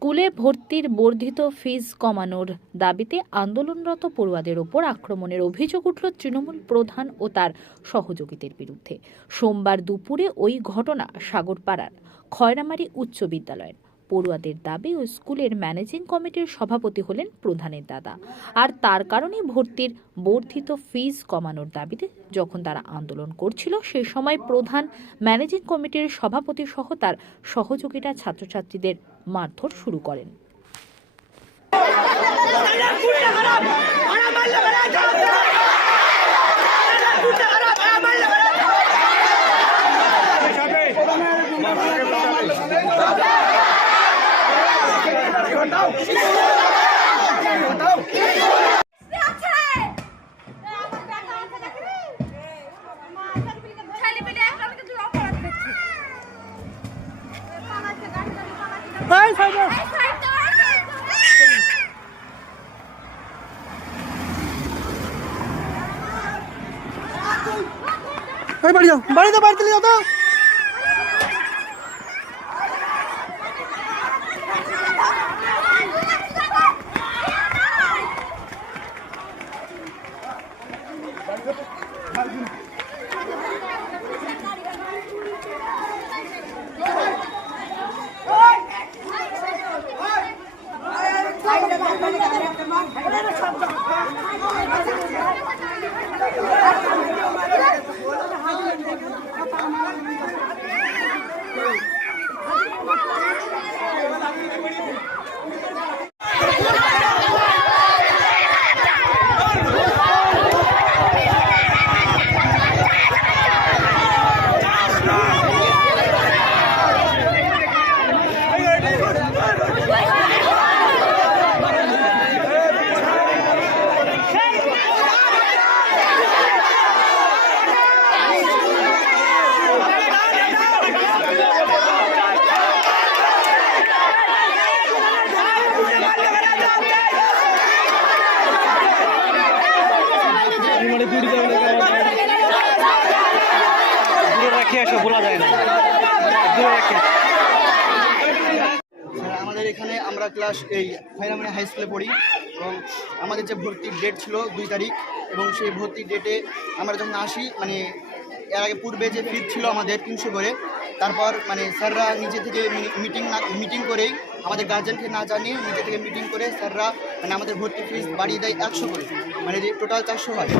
স্কুলে ভর্তির বর্ধিত ফিজ কমানোর দাবিতে আন্দোলনরত পড়ুয়াদের ওপর আক্রমণের অভিযোগ উঠল তৃণমূল প্রধান ও তার সহযোগীদের বিরুদ্ধে। সোমবার দুপুরে ওই ঘটনা সাগরপাড়ার খয়রামারি উচ্চ বিদ্যালয়ের পড়ুয়াদের দাবি ও স্কুলের ম্যানেজিং কমিটির সভাপতি হলেন প্রধানের দাদা। আর তার কারণে ভর্তির বর্ধিত ফিজ কমানোর দাবিতে যখন তারা আন্দোলন করছিল, সেই সময় প্রধান ম্যানেজিং কমিটির সভাপতি সহ তার সহযোগীরা ছাত্রছাত্রীদের মারধর শুরু করেন। বাড়িতে বাড়িতে যাও তো। দূরে রাখি আসো বলা যায় না। দূরে রাখি আমাদের এখানে আমরা ক্লাস এই ফাইনামানি হাই স্কুলে পড়ি এবং আমাদের যে ভর্তির ডেট ছিল দুই তারিখ এবং সেই ভর্তির ডেটে আমরা যখন আসি মানে এর আগে পূর্বে যে ফিজ ছিল আমাদের তিনশো করে, তারপর মানে স্যাররা নিজে থেকে মিটিং না মিটিং করেই আমাদের গার্জেনকে না জানিয়ে নিজে থেকে মিটিং করে স্যাররা মানে আমাদের ভর্তি ফিস বাড়িয়ে দেয় একশো করে। মানে টোটাল চারশো হয়।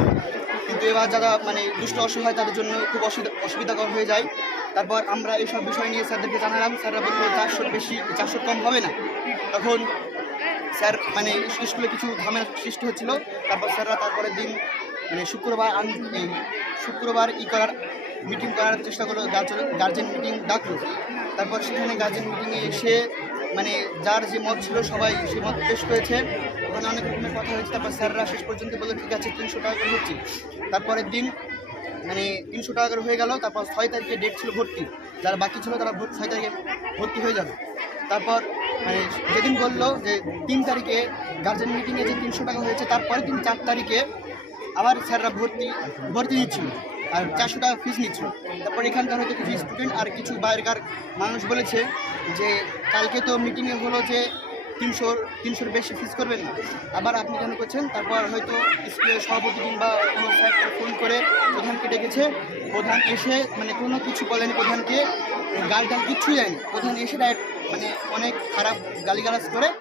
কিন্তু এবার যারা মানে দুষ্ট অসহায়, তাদের জন্য খুব অসুবিধা, অসুবিধাকর হয়ে যায়। তারপর আমরা এইসব বিষয় নিয়ে স্যারদেরকে জানালাম, স্যাররা বলল, চারশোর বেশি, চারশোর কম হবে না। তখন স্যার মানে স্কুলে কিছু ঝামেলা সৃষ্টি হচ্ছিল। তারপর স্যাররা তারপরের দিন মানে শুক্রবার শুক্রবার ই করার মিটিং করার চেষ্টা করল গার্জেন মিটিং ডাকলো। তারপর সেখানে গার্জেন মিটিংয়ে এসে মানে যার যে মত ছিল সবাই সে মত পেশ করেছে। ওখানে অনেক রকমের কথা হয়েছে। তারপর স্যাররা শেষ পর্যন্ত বলল, ঠিক আছে, তিনশো টাকা করে হচ্ছে তারপরের দিন মানে তিনশো টাকা করে হয়ে গেল। তারপর ছয় তারিখে ডেট ছিল ভর্তি। যারা বাকি ছিল তারা ভর্তি, ছয় তারিখে ভর্তি হয়ে যাবে। তারপর মানে যেদিন বলল যে তিন তারিখে গার্জেন মিটিংয়ে যে তিনশো টাকা হয়েছে তারপরে দিন চার তারিখে আবার স্যাররা ভর্তি ভর্তি দিচ্ছিল। আর চারশো টাকা ফিস নিচ্ছিল তারপর এখানকার হয়তো কিছু স্টুডেন্ট আর কিছু বাইরেকার মানুষ বলেছে যে, কালকে তো মিটিংয়ে হলো যে তিনশোর তিনশোর বেশি ফিস করবেন না। আবার আপনি কেন করছেন? তারপর হয়তো স্কুলের সভাপতি কিংবা কোনো স্যারকে ফোন করে প্রধানকে ডেকেছে প্রধান এসে মানে কোনো কিছু বলেনি প্রধানকে গাল টাল কিচ্ছুই যায়নি প্রধান এসে মানে অনেক খারাপ গালিগালাজ করে